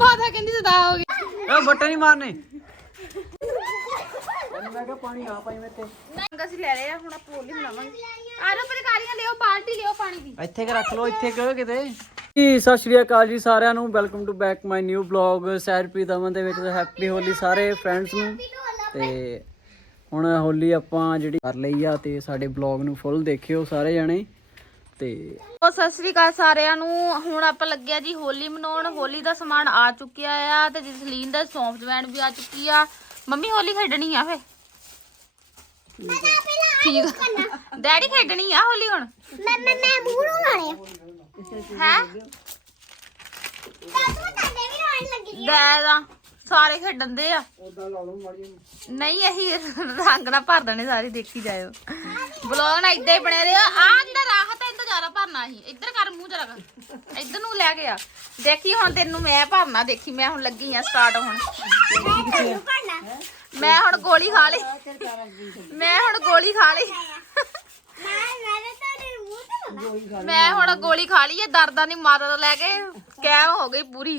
ਮਾਤਾ ਕਹਿੰਦੀ ਸਦਾ ਹੋ ਗਈ। ਓ ਬੱਟੇ ਨਹੀਂ ਮਾਰਨੇ। ਮੈਂ ਕਿਹਾ ਪਾਣੀ ਆ ਪਾਈ ਮੈਂ ਤੇ ਰੰਗ ਅਸੀਂ ਲੈ ਰਹੇ ਆ ਹੁਣ ਆਪਾਂ ਹੋਲੀ ਮਨਾਵਾਂਗੇ ਆ ਜਾਓ ਪਰਕਾਰੀਆਂ ਲਿਓ ਬਾਲਟੀ ਲਿਓ ਪਾਣੀ ਦੀ। ਇੱਥੇ ਕਿ ਰੱਖ ਲਓ ਇੱਥੇ ਕਿਉਂ ਕਿਤੇ? ਜੀ ਸਤਿ ਸ਼੍ਰੀ ਅਕਾਲ ਜੀ ਸਾਰਿਆਂ ਨੂੰ। Welcome to back my new blog ਸੈਰਪ੍ਰੀਤ Aman ਦੇ ਵਿੱਚ ਹੈਪੀ ਹੋਲੀ ਸਾਰੇ ਫਰੈਂਡਸ ਨੂੰ। ਤੇ ਹੁਣ ਹੋਲੀ ਆਪਾਂ ਜਿਹੜੀ ਕਰ ਲਈ ਆ ਤੇ ਸਾਡੇ ਬਲੌਗ ਨੂੰ ਫੁੱਲ ਦੇਖਿਓ ਸਾਰੇ ਜਣੇ। ਤੇ ਉਹ ਸਤਿ ਸ੍ਰੀ ਅਕਾਲ ਸਾਰਿਆਂ ਨੂੰ। ਹੁਣ ਆਪਾਂ ਲੱਗਿਆ ਜੀ ਹੋਲੀ ਮਨਾਉਣ। ਹੋਲੀ ਦਾ ਸਮਾਨ ਆ ਚੁੱਕਿਆ ਆ ਤੇ ਜਸਲੀਨ ਦਾ ਸੌਂਫ ਜਵੈਣ ਵੀ ਆ ਚੁੱਕੀ ਆ। ਮੰਮੀ ਹੋਲੀ ਖੇਡਣੀ ਆ ਫੇ? ਠੀਕ। ਆ ਡੈਡੀ ਖੇਡਣੀ ਆ ਹੋਲੀ ਹੁਣ? ਮੈਂ ਮੈਂ ਮੈਂ ਮੂੰਹ ਨੂੰ ਲਾਣੇ ਹੈ? ਦਾ ਸਾਰੇ ਖੇਡਣ ਦੇ ਆ। ਨਹੀਂ ਅਸੀਂ ਰੰਗ ਨਾ ਭਰ ਦੇਣੇ ਸਾਰੇ ਦੇਖੀ ਜਾਇਓ। ਬਲੌਗ ਨਾ ਇਦਾਂ ਹੀ ਬਣਿਆ ਰਿਹਾ। ਆ ਜਿਹੜਾ ਰਾਹਤ ਜ਼ਿਆਦਾ ਭਰਨਾ ਸੀ। ਇੱਧਰ ਕਰ ਮੂੰਹ ਜਰਾ। ਇੱਧਰ ਨੂੰ ਲੈ ਕੇ ਆ। ਦੇਖੀ ਹੁਣ ਤੈਨੂੰ ਮੈਂ ਭਰਨਾ ਦੇਖੀ ਮੈਂ ਹੁਣ ਲੱਗੀ ਆ ਸਟਾਰਟ ਹੁਣ। ਮੈਂ ਹੁਣ ਗੋਲੀ ਖਾ ਲਈ। ਮੈਂ ਹੁਣ ਗੋਲੀ ਖਾ ਲਈ। ਮੈਂ ਹੁਣ ਗੋਲੀ ਖਾ ਲਈ ਹੈ ਦਰਦਾਂ ਦੀ ਮਾਤਾ ਤੋਂ ਲੈ ਕੇ ਕੈਮ ਹੋ ਗਈ ਪੂਰੀ।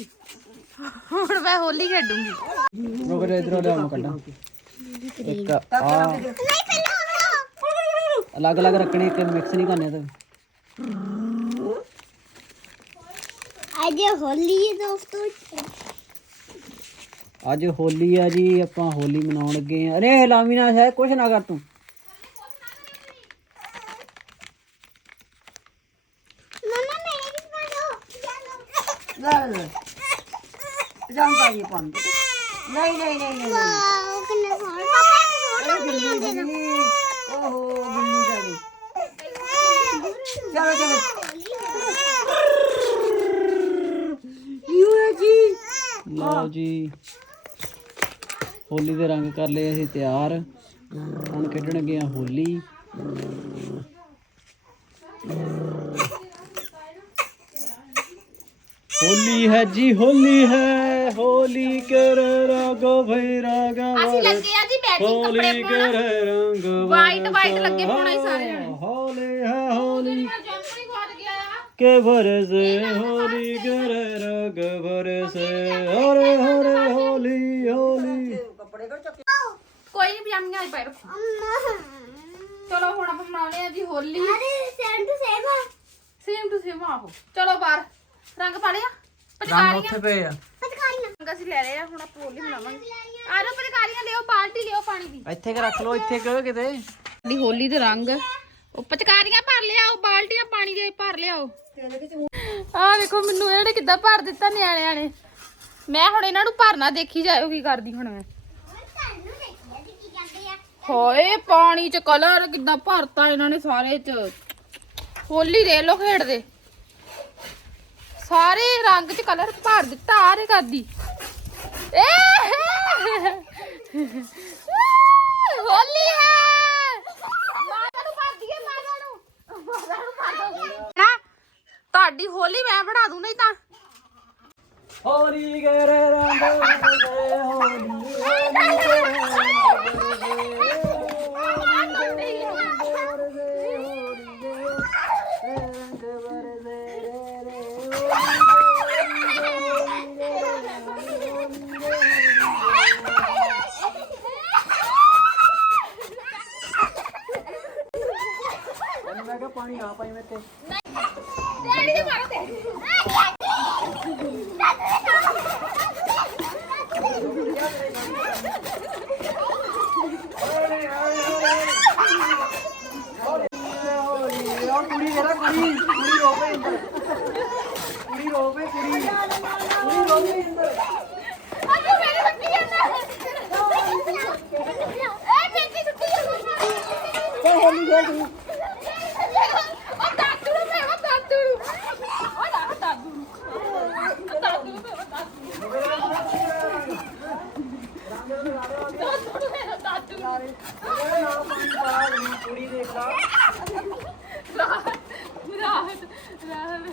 ਹੁਣ ਮੈਂ ਹੋਲੀ ਖੇਡੂੰਗੀ। ਰੁਕ ਜਾ ਇਧਰੋਂ ਲਿਆ ਮੈਂ ਕੱਢਾਂ। ਇੱਕ ਆ। ਨਹੀਂ ਪਹਿਲਾਂ ਅਲੱਗ ਅਲੱਗ ਰੱਖਣੇ ਇੱਕ ਮਿਕਸ ਨਹੀਂ ਕਰਨੇ ਤੇ। ਅੱਜ ਹੋਲੀ ਹੈ ਦੋਸਤੋ। ਅੱਜ ਹੋਲੀ ਆ ਜੀ ਆਪਾਂ ਹੋਲੀ ਮਨਾਉਣ ਲੱਗੇ ਆ ਅਰੇ ਲਾਮੀ ਨਾ ਹੈ ਕੁਛ ਨਾ ਕਰ ਤੂੰ। ਮਮਾ ਮੇਰੇ ਵੀ ਪਾਣੋ ਜਾਂਦਾ ਇਹ ਪੰਦ ਨਹੀਂ ਨਹੀਂ ਨਹੀਂ ਨਹੀਂ। ਵਾਓ ਕਿੰਨਾ ਸੋਹਣਾ। ਪਾਪਾ ਨੂੰ ਇਹ ਬਿੱਲੀ ਬਿੱਲੀ। ਓਹੋ ਬਿੱਲੀ ਦਾ ਵੀ ਚਲੋ ਚਲੋ ਯੂ ਹੈ ਜੀ ਲਓ ਜੀ। ਹੋਲੀ ਦੇ ਰੰਗ ਕਰ ਲਏ ਅਸੀਂ ਤਿਆਰ। ਹੁਣ ਖੇਡਣ ਲੱਗੇ ਆ ਹੋਲੀ। ਹੋਲੀ ਹੈ ਜੀ ਹੋਲੀ ਹੈ। ਹੋਲੀ ਕਰ ਰੰਗ ਭਈ ਰੰਗ ਅਸੀਂ ਲੱਗੇ ਆ ਜੀ ਮੈਚਿੰਗ ਕੱਪੜੇ ਹੋਲੀ ਪਾਉਣ। ਕਰ ਰੰਗ White white ਲੱਗੇ ਪਾਉਣਾ ਹੀ ਸਾਰੇ ਜਣੇ। ਹੋਲੀ ਹੈ ਹੋਲੀ ਜੰਪਰੀ ਖੋਦ ਗਿਆ ਆ के बरसे होली कर रंग बरसे हरे हरे होली होली ਕੋਈ ਨਹੀਂ ਪਜਾਮੀਆਂ ਹੀ ਪਾਈ ਰੱਖੋ ਚਲੋ ਹੁਣ ਆਪਾਂ ਮਨਾਉਣੇ ਆ ਜੀ ਹੋਲੀ ਅਰੇ same to same same to same ਆਹੋ ਚਲੋ ਬਾਹਰ ਰੰਗ ਪਾ ਲਿਆ रंग ਪਚਕਾਰੀਆਂ ਉੱਥੇ ਪਏ ਆ ਪਤਕਾਰੀਆਂ ਰੰਗ ਅਸੀਂ ਲੈ ਰਹੇ ਆ ਹੁਣ ਆਪਾਂ ਹੋਲੀ ਮਨਾਵਾਂਗੇ ਆ ਜਾਓ ਪਚਕਾਰੀਆਂ ਲਿਓ ਬਾਲਟੀ ਲਿਓ ਪਾਣੀ ਦੀ ਇੱਥੇ ਕਿ ਰੱਖ ਲਓ ਇੱਥੇ ਕਿਉਂ ਕਿਤੇ ਦੀ ਹੋਲੀ ਦੇ ਰੰਗ ਉਹ ਪਚਕਾਰੀਆਂ ਭਰ ਲਿਆਓ ਬਾਲਟੀਆਂ ਪਾਣੀ ਦੇ ਭਰ ਲਿਆਓ ਆ ਵੇਖੋ, ਮੈਨੂੰ ਇਹਨੇ ਕਿੱਦਾਂ ਭਰ ਦਿੱਤਾ ਨਿਆਣਿਆਂ ਨੇ। ਮੈਂ ਹੁਣ ਇਹਨਾਂ ਨੂੰ ਭਰਨਾ ਦੇਖੀ ਜਾਇਓ ਕੀ ਕਰਦੀ ਹੁਣ ਮੈਂ। ਹੋਏ, ਪਾਣੀ ਚ ਕਲਰ ਕਿੱਦਾਂ ਭਰਤਾ ਇਹਨਾਂ ਨੇ ਸਾਰੇ ਚ। ਹੋਲੀ ਦੇ ਲੋ ਖੇਡਦੇ ਸਾਰੇ ਰੰਗ ਚ ਕਲਰ ਭਰ ਦਿੱਤਾ ਆਰੇ ਕਰਦੀ। ਏ, ਹੋਲੀ ਹੈ। ਮਾਤਾ ਨੂੰ ਭਰ ਦਈਏ ਮਾਤਾ ਨੂੰ। ਮਾਤਾ ਨੂੰ ਭਰ ਦੋ ਤੁਹਾਡੀ ਹੋਲੀ ਮੈਂ ਬਣਾ ਦੂੰ ਨਹੀਂ ਤਾਂ। ਹੋਲੀ ਕਰ ਰੰਗ ਬਰਸੇ ਹੋਲੀ ਮੈਂ ਕਿਹਾ ਪਾਣੀ ਆ ਪਾਈ ਮੈਂ ਤੇ। ਡੈਡੀ ਦੇ ਮਾਰੋ ਤੇ ਹੋਲੀ ਆ ਕੁੜੀ ਜਿਹੜਾ ਕੁੜੀ ਕੁੜੀ ਰੋਵੇ ਅੰਦਰ ਕੁੜੀ ਰੋਵੇ ਕੁੜੀ ਕੁੜੀ ਰੋਵੇ ਅੰਦਰ ਅੱਗੇ ਮੇਰੇ ਬੱਤੀ ਜਾਂਦਾ ਏ ਬੇਟੀ ਸੁੱਤੀ ਜਾਂਦਾ ਤੇ ਹੋਲੀ ਖੇਡ ਤੂੰ ਉਹ ਦਾਦੂ ਨੂੰ ਮੈਂ ਉਹ ਦਾਦੂ ਨੂੰ ਉਹ ਦਾ ਦਾਦੂ ਨੂੰ ਉਹ ਦਾਦੂ ਨੂੰ ਮੈਂ ਉਹ ਦਾਦੂ ਨੂੰ ਦਾਦੂ ਨੂੰ ਮੈਂ ਉਹ ਦਾਦੂ ਨੂੰ ਕੁੜੀ ਦੇਖ ਲਾ ਰਾਹਤ ਰਾਹਤ ਰਾਹਤ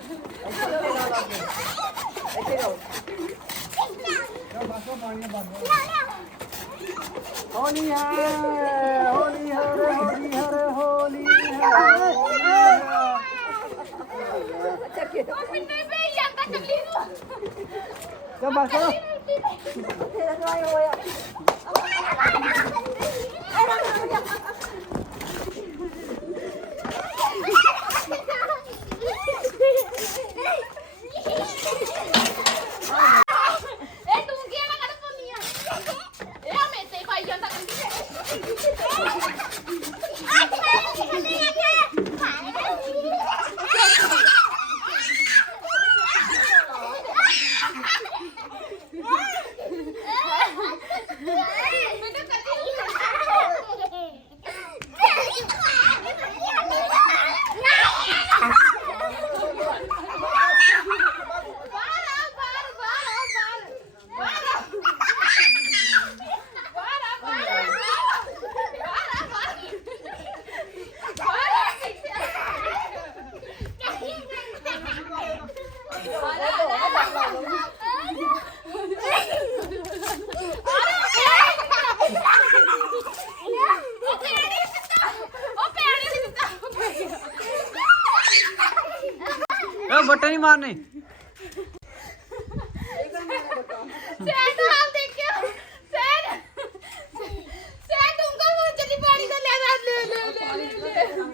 ਇੱਥੇ ਰਹੋ ਹੋਲੀ ਹੈ ਹੋਲੀ ਹਰੇ ਹੋਲੀ ਹਰੇ ਹੋਲੀ ਹੈ ਮੈਨੂੰ ਹੀ ਭੇਜ ਜਾਂਦਾ ਚੱਲੀ ਨੂੰ ਤਾਂ ਬਸ ਇਹ ਓ ਬੱਟੇ ਨਹੀਂ ਮਾਰਨੇ ਸੈਡ ਹਾਲ ਦੇਖਿਓ ਸੈਡ ਸੈਡ ਉਂਗਲ ਵਿੱਚ ਦੀ ਪਾਣੀ ਦਾ ਲੈ ਲੈ ਲੈ ਲੈ ਲੈ ਲੈ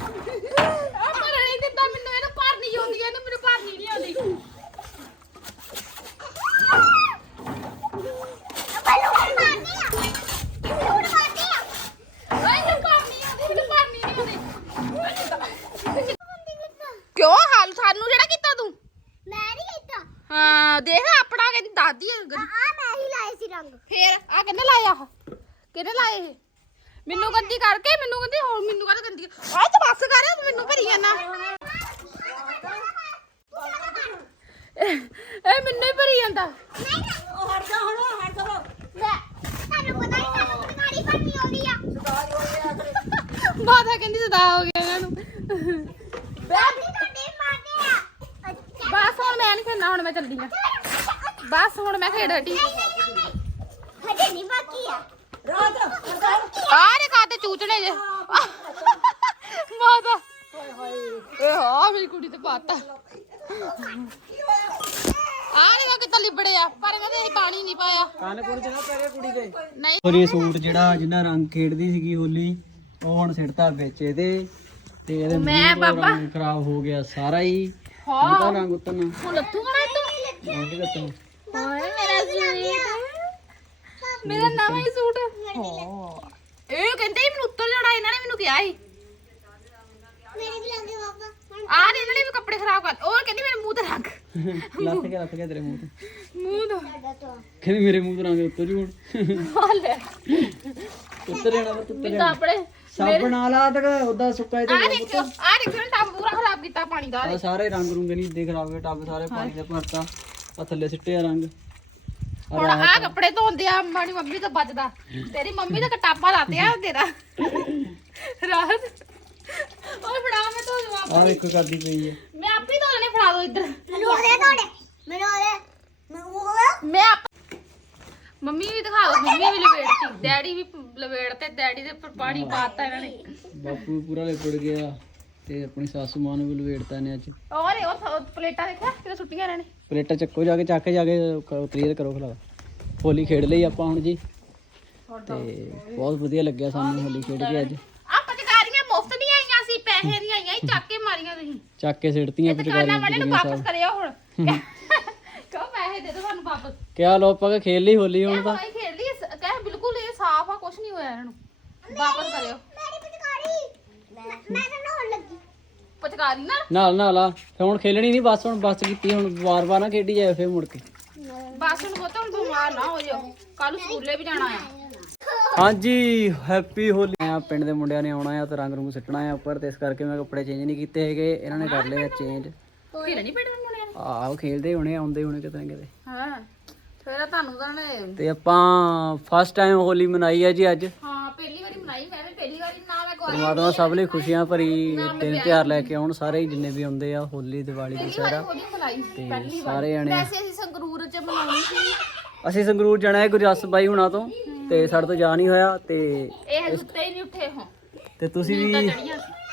ਪਰ ਨਹੀਂ ਦਿੱਤਾ ਮੈਨੂੰ ਇਹਨੂੰ ਭਰਨੀ ਆਉਂਦੀ ਹੈ ਇਹਨੂੰ ਮੈਨੂੰ ਭਰਨੀ ਨਹੀਂ ਆਉਂਦੀ ਓਏ ਇਹਨੂੰ ਭਰਨੀ ਆਉਂਦੀ ਮੈਨੂੰ ਭਰਨੀ ਨਹੀਂ ਆਉਂਦੀ ਕਿਉਂ ਹਾਲ ਸਾਨੂੰ ਜਿਹੜਾ ਕੀਤਾ ਤੂੰ ਮੈਂ ਨਹੀਂ ਕੀਤਾ ਹਾਂ ਦੇਖ ਹੈ ਆ ਮੈਂ ਹੀ ਲਾਏ ਸੀ ਰੰਗ। ਫੇਰ ਆ ਕਿੰਨੇ ਲਾਇਆ ਆਹ? ਕਿਹਨੇ ਲਾਏ ਇਹ? ਮੈਨੂੰ ਗੰਦੀ ਕਰਕੇ ਮੈਨੂੰ ਕਹਿੰਦੀ ਹੋਰ ਮੈਨੂੰ ਕਾਹਦੇ ਗੰਦੀ ਆ? ਤੂੰ ਬਸ ਕਰ ਤੂੰ ਮੈਨੂੰ ਭਰੀ ਜਾਣਾ ਇਹ ਮੈਨੂੰ ਹੀ ਭਰੀ ਜਾਂਦਾ। ਉਹ ਹਟ ਜਾ ਹੁਣ ਹਟ ਜਾ ਲੈ ਤੁਹਾਨੂੰ ਪਤਾ ਨਹੀਂ ਤੁਹਾਨੂੰ ਬਿਮਾਰੀ ਪੜਨੀ ਆਉਂਦੀ ਆ। ਮਾਤਾ ਕਹਿੰਦੀ ਸਦਾ ਹੋ ਗਿਆ ਇਹਨਾਂ ਨੂੰ। ਬਾਬੀ ਤੁਹਾਡੇ ਮਾਰਦੇ ਆ। ਬਸ ਹੁਣ ਮੈਂ ਨਹੀਂ ਖੇਡਣਾ ਹੁਣ ਮੈਂ ਚੱਲੀ ਆ। ਬਸ ਹੁਣ ਮੈਂ ਖੇਡ ਹਟੀ ਹਜੇ ਨਹੀਂ ਬਾਕੀ ਆ। ਰਾਤ ਆ ਰੇ ਕਾਤੇ ਚੂਚਣੇ ਜੇ। ਮਾਤਾ। ਇਹ ਹਾਂ ਮੇਰੀ ਕੁੜੀ ਤੇ ਪਾਤਾ ਆ ਰੇ ਕਿੱਦਾਂ ਲਿਬੜੇ ਆ। ਪਰ ਇਹਨਾਂ ਦੇ ਅਸੀਂ ਪਾਣੀ ਨਹੀਂ ਪਾਇਆ। ਕੰਨ ਕੁਣ ਚ ਨਾ ਕੁੜੀ ਦੇ ਨਹੀਂ। ਹੋਲੀ ਸੂਟ ਜਿਹੜਾ ਜਿੰਨਾ ਰੰਗ ਖੇਡਦੀ ਸੀਗੀ ਹੋਲੀ ਉਹ ਹੁਣ ਸਿੱਟਤਾ ਵਿੱਚ ਇਹਦੇ। ਤੇ ਇਹਦੇ ਮੈਂ ਬਾਬਾ। ਖਰਾਬ ਹੋ ਗਿਆ ਸਾਰਾ ਹੀ। ਹਾਂ। ਰੰਗ ਉਤਰਨਾ। ਹੁਣ ਲੱਥੂ ਕਣਾ ਤੂੰ? ਕਿੱਥੋਂ ਹਾਏ ਮੇਰਾ ਸੂਟ। ਮੇਰਾ ਨਵਾਂ ਹੀ ਸੂਟ। ਹਾਂ। ਇਹ ਕਹਿੰਦੇ ਸੀ ਮੈਨੂੰ ਉੱਤਰ ਜਾਣਾ ਇਹਨਾਂ ਨੇ ਮੈਨੂੰ ਕਿਹਾ ਸੀ। ਮੇਰੇ ਵੀ ਲੱਗੇ ਬਾਬਾ ਹੁਣ ਆ ਨੇ ਇਹਨਾਂ ਨੇ ਵੀ ਕੱਪੜੇ ਖਰਾਬ ਕਰ ਉਹ ਕਹਿੰਦੀ ਮੇਰੇ ਮੂੰਹ ਤੇ ਰੰਗ। ਲੱਥ ਗਿਆ ਲੱਥ ਗਿਆ ਤੇਰੇ ਮੂੰਹ ਤੇ। ਮੂੰਹ ਤੋਂ। ਸਾਡਾ ਤੋਂ ਕਹਿੰਦੀ ਮੇਰੇ ਮੂੰਹ ਤੋਂ ਰੰਗ ਉੱਤਰ ਜੂ ਹੁਣ। ਹਾਲੇ ਉੱਤਰ ਜਾਣਾ ਬਤ ਉੱਤਰ ਮੈਨੂੰ ਜਾਣਾ। ਆਪਣੇ ਸਾਬਣ ਵਾਲਾ ਤੱਕ ਉਹਦਾ ਸੁੱਕਾ ਆ ਇਹਦੇ ਦੇਖਿਓ ਆ ਦੇਖਿਓ ਨਾ ਟੱਬ ਪੂਰਾ ਖਰਾਬ ਕੀਤਾ ਪਾਣੀ ਦਾ। ਆ ਸਾਰੇ ਰੰਗ ਰੁੰਗ ਨਹੀਂ ਦੇ ਖਰਾਬ ਹੋਏ ਟੱਬ ਸਾਰੇ ਪਾਣੀ ਦਾ ਭਰਤਾ। ਆ ਥੱਲੇ ਸਿੱਟੇ ਆ ਰੰਗ। ਹੁਣ ਆ ਕੱਪੜੇ ਧੋਂਦੇ ਆ ਮਾੜੀ ਮੰਮੀ ਤੋਂ ਬਚਦਾ ਤੇਰੀ ਮੰਮੀ ਦਾ ਕਟਾਪਾ ਲਾਤੇ ਆ ਤੇਰਾ। ਰਾਤ। ਓਏ ਫੜਾ ਮੈਂ ਧੋ ਦਵਾਂ ਆ ਦੇਖੋ ਕਰਦੀ ਪਈ ਹੈ ਮੈਂ ਆਪੇ ਹੀ ਧੋ ਲੈਣੇ ਫੜਾ ਦੋ ਇੱਧਰ। ਉਹਦੇ ਤੁਹਾਡੇ ਮੈਨੂੰ ਉਹਦੇ ਮੈਂ ਆਪ ਮੰਮੀ ਵੀ ਦਿਖਾ ਦੋ ਮੰਮੀ ਵੀ ਲਵੇੜਤੀ। ਡੈਡੀ ਵੀ ਲਵੇੜ ਤੇ ਡੈਡੀ ਦੇ ਉੱਪਰ ਪਾਣੀ ਪਾਤਾ ਇਹਨਾਂ ਨੇ। ਬਾਪੂ ਵੀ ਪੂਰਾ ਲਿਪੜ ਗਿਆ। ਤੇ ਆਪਣੀ ਸਾਸੂ ਮਾਂ ਨੂੰ ਵੀ ਲਵੇੜਤਾ ਨੇ ਅੱਜ। ਔਰ ਉਹ ਪਲੇਟਾਂ ਦੇਖਿਆ ਕਿਤੇ ਸੁੱਟੀਆਂ ਇਹਨਾਂ ਨੇ? ਪਲੇਟਾਂ ਚੱਕੋ ਜਾ ਕੇ ਚੱਕ ਕੇ ਜਾ ਕੇ ਕਲੀਅਰ ਕਰੋ ਖਲਾ ਹੋਲੀ ਖੇਡ ਲਈ ਆਪਾਂ ਹੁਣ ਜੀ। ਤੇ ਬਹੁਤ ਵਧੀਆ ਲੱਗਿਆ ਸਾਨੂੰ ਹੋਲੀ ਖੇਡ ਕੇ ਅੱਜ। ਆ ਪਚਕਾਰੀਆਂ ਮੁਫਤ ਨਹੀਂ ਆਈਆਂ ਸੀ ਪੈਸੇ ਨਹੀਂ ਆਈਆਂ ਚੱਕ ਕੇ ਮਾਰੀਆਂ ਤੁਸੀਂ। ਚੱਕ ਕੇ ਸਿੱਟਤੀਆਂ ਵਾਲੇ ਨੂੰ ਪਿਚਕਾਰੀਆਂ ਵਾਪਸ ਕਰਿਓ ਹੁਣ। ਕਹੋ ਪੈਸੇ ਦੇ ਦਿਓ ਸਾਨੂੰ ਵਾਪਸ। ਕਿਆ ਲੋ ਆਪਾਂ ਖੇਡ ਲਈ ਹੋਲੀ ਹੁਣ ਤਾਂ ਹੋਈ ਖੇਡ ਲਈ ਸ- ਕਹਿ ਬਿਲਕੁਲ ਇਹ ਸਾਫ਼ ਆ ਕੁਝ ਨਹੀਂ ਹੋਇਆ ਇਹਨਾਂ ਨੂੰ ਵਾਪਸ ਕਰਿਓ ਮੇਰੀ ਪਿਚਕਾਰੀ ਮੈਂ ਤਾਂ ਨਹਾਉਣ ਲੱਗੀ ਪਚਕਾਰੀ ਨਾਲ ਨਾਲ ਨਾਲ ਆ। ਫਿਰ ਹੁਣ ਖੇਲਣੀ ਨਹੀਂ ਬਸ ਹੁਣ ਬਸ ਕੀਤੀ ਹੁਣ ਵਾਰ-ਵਾਰ ਨਾ ਖੇਡੀ ਜਾਏ ਫੇਰ ਮੁੜ ਕੇ। ਬਸ ਹੁਣ ਬਹੁਤ ਹੁਣ ਬਿਮਾਰ ਨਾ ਹੋ ਜਾਓ ਕੱਲ ਸਕੂਲੇ ਵੀ ਜਾਣਾ ਆ। ਹਾਂਜੀ ਹੈਪੀ ਹੋਲੀ। ਆ ਪਿੰਡ ਦੇ ਮੁੰਡਿਆਂ ਨੇ ਆਉਣਾ ਆ ਤੇ ਰੰਗ ਰੰਗ ਸਿੱਟਣਾ ਆ ਉੱਪਰ ਤੇ ਇਸ ਕਰਕੇ ਮੈਂ ਕੱਪੜੇ ਚੇਂਜ ਨਹੀਂ ਕੀਤੇ ਹੈਗੇ। ਇਹਨਾਂ ਨੇ ਕਰ ਲਏ ਆ ਚੇਂਜ ਖੇਡ ਨਹੀਂ ਪੈਣਾ ਮੁੰਡਿਆਂ ਨੇ? ਆਹੋ ਖੇਲਦੇ ਹੋਣੇ ਆਉਂਦੇ ਹੋਣੇ ਕਿਤੇ ਨਾ ਕਿਤੇ। ਹਾਂ। ਫਿਰ ਤੁਹਾਨੂੰ ਤਾਂ ਨੇ ਤੇ ਆਪਾਂ ਫਸਟ ਟਾਈਮ ਹੋਲੀ ਮਨਾਈ ਹੈ ਜੀ ਅੱਜ ਹਾਂ ਪਹਿਲੀ ਵਾਰੀ ਮਨਾਈ ਮੈਂ ਵੀ ਪਹਿਲੀ ਵਾਰੀ ਨਾ ਮੈਂ ਕੋਈ ਪਰਮਾਤਮਾ ਸਭ ਲਈ ਖੁਸ਼ੀਆਂ ਭਰੀ ਦਿਨ ਤਿਉਹਾਰ ਲੈ ਕੇ ਆਉਣ ਸਾਰੇ ਹੀ ਜਿੰਨੇ ਵੀ ਆਉਂਦੇ ਆ ਹੋਲੀ ਦੀਵਾਲੀ ਦੁਸਹਿਰਾ ਤੇ ਪਹਿਲੀ ਵਾਰ। ਸਾਰੇ ਜਣੇ ਵੈਸੇ ਅਸੀਂ ਸੰਗਰੂਰ ਚ ਮਨਾਉਣੀ ਸੀ। ਅਸੀਂ ਸੰਗਰੂਰ ਜਾਣਾ ਹੈ ਗੁਰਜਸ ਬਾਈ ਹੁਣਾਂ ਤੋਂ ਤੇ ਸਾਡੇ ਤੋਂ ਜਾ ਨਹੀਂ ਹੋਇਆ ਤੇ ਇਹ ਸੁੱਤੇ ਹੀ ਨਹੀਂ ਉੱਠੇ ਹੋ ਤੇ ਤੁਸੀਂ ਵੀ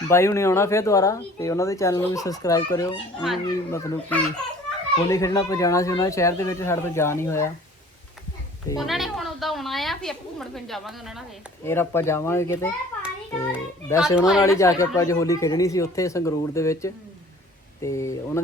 ਬਾਈ ਹੁਣੇ ਆਉਣਾ ਫਿਰ ਦੁਬਾਰਾ ਤੇ ਉਹਨਾਂ ਦੇ ਚੈਨਲ ਨੂੰ ਵੀ ਸਬਸਕ੍ਰਾਈਬ ਕਰਿਓ ਉਹਨਾਂ ਵੀ ਮਤਲਬ ਕਿ ਹੋਲੀ ਖੇਡਣਾ ਆਪਾਂ ਜਾਣਾ ਸੀ ਉਹਨਾਂ ਦੇ ਸ਼ਹਿਰ ਦੇ ਵਿੱਚ ਸਾਡੇ ਤੋਂ ਜਾ ਨਹੀਂ ਹੋਇਆ। ਤੇ ਉਹਨਾਂ ਨੇ ਹੁਣ ਉਦਾਂ ਆਉਣਾ ਆ ਫਿਰ ਆਪਾਂ ਘੁੰਮਣ ਫਿਰਨ ਜਾਵਾਂਗੇ ਉਹਨਾਂ ਨਾਲ ਫੇਰ। ਫਿਰ ਆਪਾਂ ਜਾਵਾਂਗੇ ਕਿਤੇ ਤੇ ਵੈਸੇ ਉਹਨਾਂ ਨਾਲ ਹੀ ਜਾ ਕੇ ਆਪਾਂ ਅੱਜ ਹੋਲੀ ਖੇਡਣੀ ਸੀ ਉੱਥੇ ਸੰਗਰੂਰ ਦੇ ਵਿੱਚ। ਤੇ ਉਹਨਾਂ